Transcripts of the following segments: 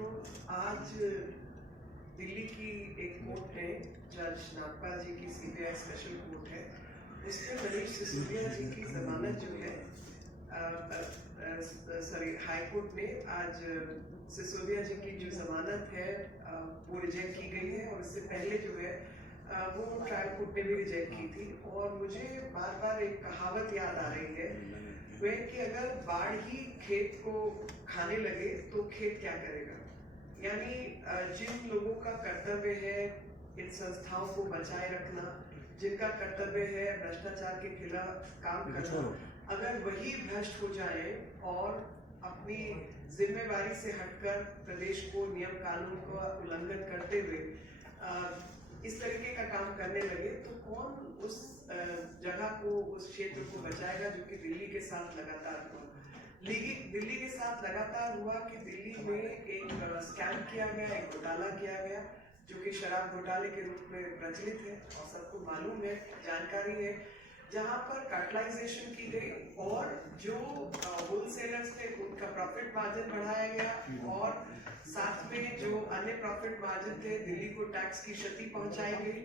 तो आज दिल्ली की एक कोर्ट है, जज नागपाल जी की सीबीआई स्पेशल कोर्ट है, उसने मनीष सिसोदिया जी की जमानत जो है हाई कोर्ट में आज सिसोदिया जी की जो जमानत है वो रिजेक्ट की गई है। और इससे पहले जो है वो ट्रायल कोर्ट ने भी रिजेक्ट की थी। और मुझे बार बार एक कहावत याद आ रही है, वह कि अगर बाढ़ ही खेत को खाने लगे तो खेत क्या करेगा। यानी जिन लोगों का कर्तव्य है इन संस्थाओं को बचाए रखना, जिनका कर्तव्य है भ्रष्टाचार के खिलाफ काम करना, अगर वही भ्रष्ट हो जाए और अपनी जिम्मेवारी से हटकर प्रदेश को नियम कानून का उल्लंघन करते हुए इस तरीके का काम करने लगे, तो कौन उस जगह को, उस क्षेत्र को बचाएगा जो कि दिल्ली के साथ लगातार हुआ। दिल्ली के साथ लगातार हुआ कि दिल्ली में एक स्कैम किया गया, एक घोटाला किया गया जो कि शराब घोटाले के रूप में प्रचलित है और सबको मालूम है, जानकारी है, जहां पर कार्टलाइजेशन की गई और जो होलसेलर्स थे उनका प्रॉफिट मार्जिन बढ़ाया गया और साथ में जो अन्य प्रॉफिट मार्जिन थे दिल्ली को टैक्स की क्षति पहुंचाई गई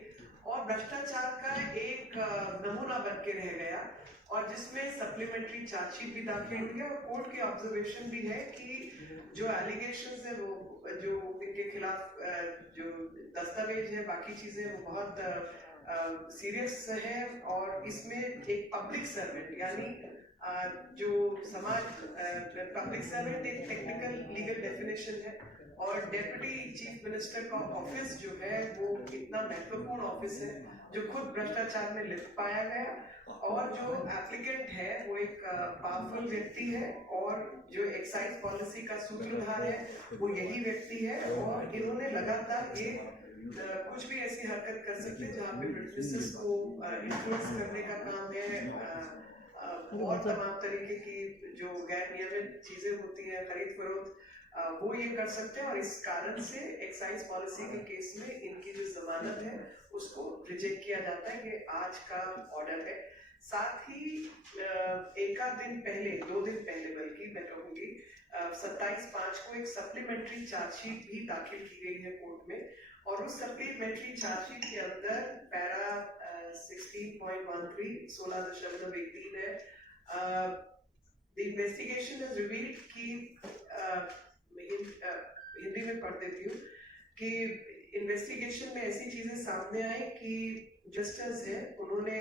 और भ्रष्टाचार का एक नमूना बन के रह गया। और जिसमें सप्लीमेंट्री चार्जशीट भी दाखिल हुई है और कोर्ट के ऑब्जर्वेशन भी है कि जो एलिगेशंस है वो जो इनके खिलाफ जो दस्तावेज है, बाकी चीजें वो बहुत सीरियस है। और इसमें एक पब्लिक सर्वेंट यानी जो समाज पब्लिक सर्वेंट एक टेक्निकल लीगल डेफिनेशन है और डेप्यूटी चीफ मिनिस्टर का ऑफिस जो है वो इतना महत्वपूर्ण ऑफिस है जो खुद भ्रष्टाचार में लिप्त पाया गया और जो एप्लीकेंट है वो एक पावरफुल व्यक्ति है और जो एक्साइज पॉलिसी का सूत्रधार है वो यही व्यक्ति है। और इन्होंने लगातार ये कुछ भी ऐसी हरकत कर सकते हैं जहाँ पे बिजनेसेस को इन्फ्लुएंस करने का काम है, और तमाम तरीके की जो गैर नियमित चीजें होती हैं, खरीद फरोख्त, वो ये कर सकते हैं। और इस कारण से एक्साइज पॉलिसी के केस में इनकी जो जमानत है उसको रिजेक्ट किया जाता है। ये आज का ऑर्डर है। साथ ही एक आध दिन पहले, 2 दिन पहले बल्कि मैं कहूँगी 27/5 को एक सप्लीमेंट्री चार्जशीट भी दाखिल की गई है कोर्ट में और उस सप्लीमेंट्री चार्जशीट के अंदर पैरा 16.13 16.18 है। The investigation has revealed कि हिंदी में पढ़ देती हूँ कि इन्वेस्टिगेशन में ऐसी चीजें सामने आई कि जस्टिस है उन्होंने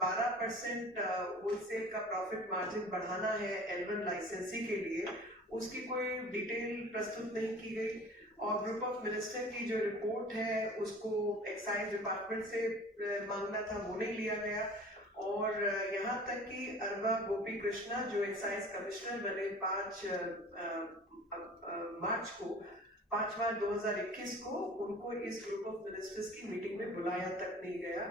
12% होलसेल का प्रॉफिट मार्जिन बढ़ाना है L1 लाइसेंसी के लिए, उसकी कोई डिटेल प्रस्तुत नहीं की गई। और ग्रुप ऑफ मिनिस्टर की जो रिपोर्ट है उसको एक्साइज डिपार्टमेंट से मांगना था, वो नहीं लिया गया। और यहाँ तक कि अरवा गोपी कृष्णा जो एक्साइज कमिश्नर बने 5 मार्च 2021 को, उनको इस ग्रुप ऑफ मिनिस्टर्स की मीटिंग में बुलाया तक नहीं गया।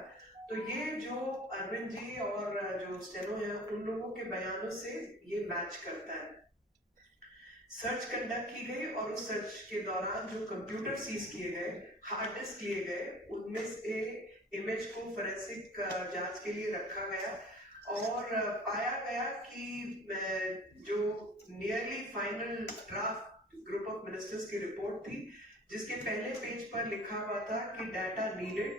तो ये जो अरविंद जी और जो स्टेनो है उन लोगों के बयानों से ये मैच करता है। सर्च कंडक्ट की गई और उस सर्च के दौरान जो कंप्यूटर सीज किए गए, हार्ड डिस्क लिए गए, उनमें से इमेज को फोरेंसिक जांच के लिए रखा गया और पाया गया कि जो nearly final draft group of ministers की रिपोर्ट थी जिसके पहले पेज पर लिखा हुआ था कि डाटा नीडेड,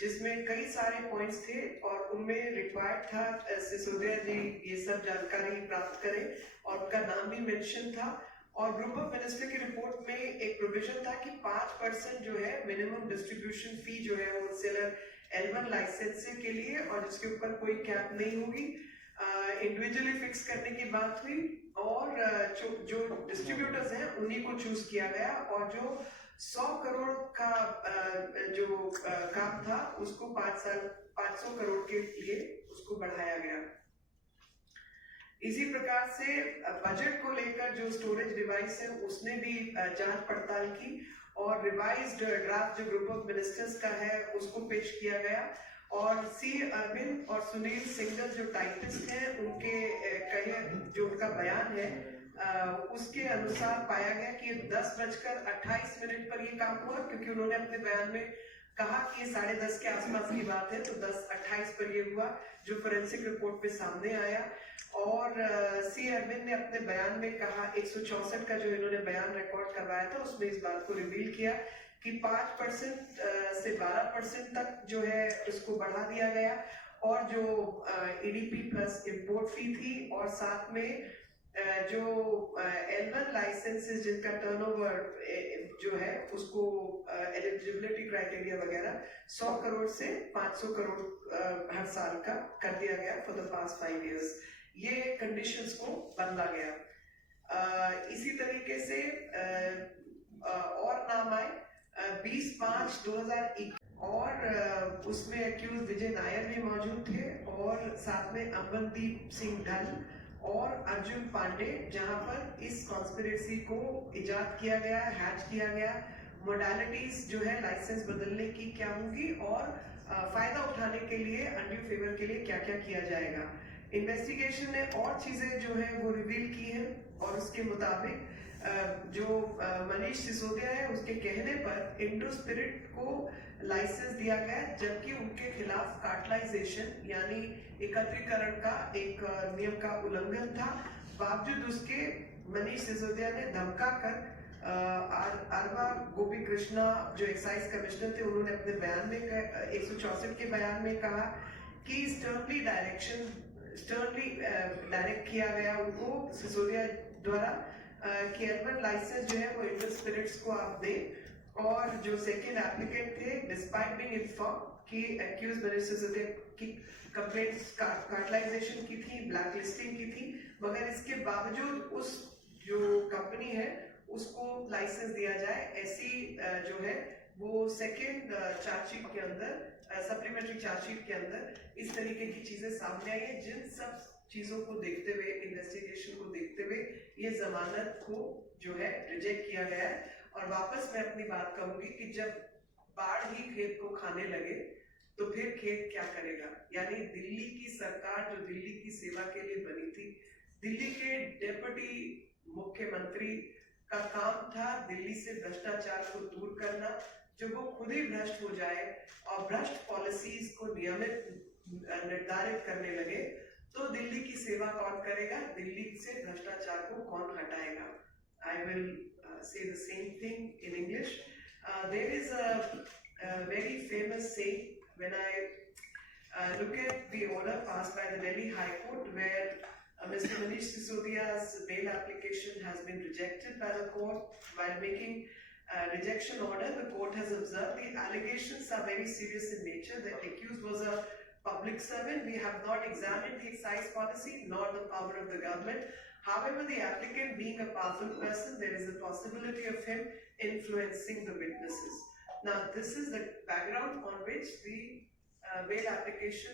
जिसमें कई सारे पॉइंट्स थे और उनमें रिक्वायर्ड था सिसोदिया जी ये सब जानकारी प्राप्त करें और उनका नाम भी मेंशन था। और ग्रुप ऑफ मिनिस्टर की रिपोर्ट में एक प्रोविजन था कि 5% जो है मिनिमम डिस्ट्रीब्यूशन फी जो है होलसेलर L1 लाइसेंस के लिए और जिसके ऊपर कोई कैप नहीं होगी, इंडिविजुअली फिक्स करने की बात हुई और जो डिस्ट्रीब्यूटर्स हैं उन्हीं को चूज किया गया और जो 100 करोड़ का जो काम था उसको 500 करोड़ के लिए उसको बढ़ाया गया। इसी प्रकार से बजट को लेकर जो स्टोरेज डिवाइस है उसने भी जांच पड़ताल की और रिवाइज्ड ड्राफ्ट जो ग्रुप ऑफ मिनिस्टर्स का है उसको पेश किया गया और सी अरविंद और सुनील सिंघल जो टाइपिस्ट हैं उनके कहे जो उनका बयान है उसके अनुसार पाया गया कि 10:28 पर ये काम हुआ, क्योंकि उन्होंने अपने बयान में कहा कि ये 10:30 के आसपास की बात है, तो 10:28 पर ये हुआ जो फोरेंसिक रिपोर्ट पे सामने आया। और सी अरविंद ने अपने बयान में कहा, 164 का जो इन्होंने बयान रिकॉर्ड करवाया था उसमें इस बात को रिवील किया कि 5% से 12% तक जो है उसको बढ़ा दिया गया, और जो ईडीपी प्लस इंपोर्ट फी थी, और साथ में जो L1 लाइसेंसेस जिनका टर्नओवर जो है उसको एलिजिबिलिटी क्राइटेरिया वगैरह 100 करोड़ से 500 करोड़ हर साल का कर दिया गया फॉर द पास्ट 5 इयर्स। ये कंडीशंस को बदला गया। इसी तरीके से और नाम आए 20/5/2021, और उसमें एक्यूज विजय नायर भी मौजूद थे, और साथ में अमनदीप सिंह ढल और अर्जुन पांडे, जहां पर इस कॉन्स्पिरेसी को इजाद किया गया, हैच किया गया, मोडालिटीज जो है लाइसेंस बदलने की क्या होंगी, और फायदा उठाने के लिए, अनड्यू फेवर के लिए क्या क्या किया जाएगा। इन्वेस्टिगेशन ने और चीजें जो है वो रिवील की हैं, और उसके मुताबिक जो मनीष सिसोदिया है उसके कहने पर इंडो स्पिरिट को लाइसेंस दिया गया, जबकि उनके खिलाफ कार्टलाइजेशन यानी एकत्रीकरण का एक नियम का उल्लंघन था। बावजूद उसके मनीष सिसोदिया ने धमका कर आरवा गोपी कृष्णा जो एक्साइज कमिश्नर थे, उन्होंने अपने बयान में 164 के बयान में कहा कि स्टर्नली डायरेक्ट किया गया उनको सिसोदिया द्वारा कि L1 लाइसेंस जो है वो इंडो स्पिरिट्स को आप दें, और जो सेकेंड एप्लीकेंट थे, डिस्पाइट बीइंग इन्फॉर्म कि एक्यूज मनीष सिसोदिया की कंप्लेंट्स कार्टलाइजेशन की थी, ब्लैक लिस्टिंग की थी, मगर इसके बावजूद उस जो कंपनी है उसको लाइसेंस दिया जाए, ऐसी जो है वो सेकेंड चार्जशीट के अंदर, सप्लीमेंट्री चार्जशीट के अंदर इस तरीके की चीजें सामने आई है, जिन सब चीजों को देखते हुए, इन्वेस्टिगेशन को देखते हुए ये जमानत को जो है रिजेक्ट किया गया है। और वापस मैं अपनी बात कहूंगी कि जब बाढ़ ही खेत को खाने लगे तो फिर खेत क्या करेगा। यानी दिल्ली की सरकार जो दिल्ली की सेवा के लिए बनी थी, दिल्ली के डेप्यूटी मुख्यमंत्री का काम था दिल्ली से भ्रष्टाचार को दूर करना, जो वो खुद ही भ्रष्ट हो जाए और भ्रष्ट पॉलिसीज को नियमित निर्धारित करने लगे, तो दिल्ली की सेवा कौन करेगा, दिल्ली से भ्रष्टाचार को कौन हटाएगा। I will say the same thing in English. There is a very famous saying when I look at the order passed by the Delhi High Court, where Mr. Manish Sisodia's bail application has been rejected by the court. While making rejection order, the court has observed the allegations are very serious in nature. The accused was a public servant. We have not examined the excise policy nor the power of the government. However, the applicant being a powerful person, there is a possibility of him influencing the witnesses. Now, this is the background on which the bail application